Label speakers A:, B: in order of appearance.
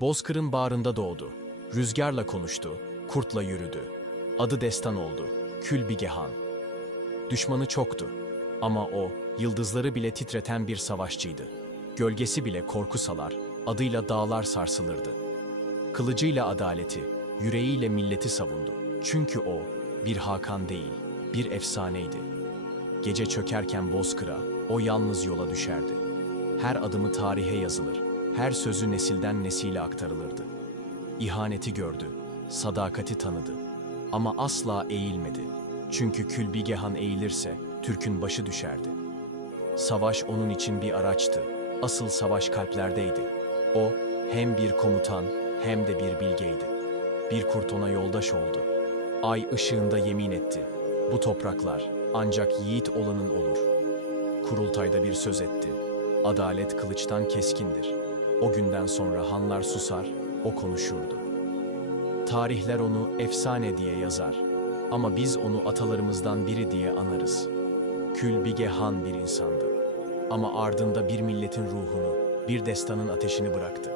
A: Bozkır'ın bağrında doğdu. Rüzgarla konuştu, kurtla yürüdü. Adı destan oldu, Külbigehan. Düşmanı çoktu ama o, yıldızları bile titreten bir savaşçıydı. Gölgesi bile korku salar, adıyla dağlar sarsılırdı. Kılıcıyla adaleti, yüreğiyle milleti savundu. Çünkü o, bir Hakan değil, bir efsaneydi. Gece çökerken Bozkır'a, o yalnız yola düşerdi. Her adımı tarihe yazılır, her sözü nesilden nesile aktarılırdı. İhaneti gördü, sadakati tanıdı. Ama asla eğilmedi. Çünkü Külbigehan eğilirse Türk'ün başı düşerdi. Savaş onun için bir araçtı. Asıl savaş kalplerdeydi. O hem bir komutan hem de bir bilgeydi. Bir kurt ona yoldaş oldu. Ay ışığında yemin etti. Bu topraklar ancak yiğit olanın olur. Kurultayda bir söz etti. Adalet kılıçtan keskindir. O günden sonra hanlar susar, o konuşurdu. Tarihler onu efsane diye yazar. Ama biz onu atalarımızdan biri diye anarız. Külbige Han bir insandı. Ama ardında bir milletin ruhunu, bir destanın ateşini bıraktı.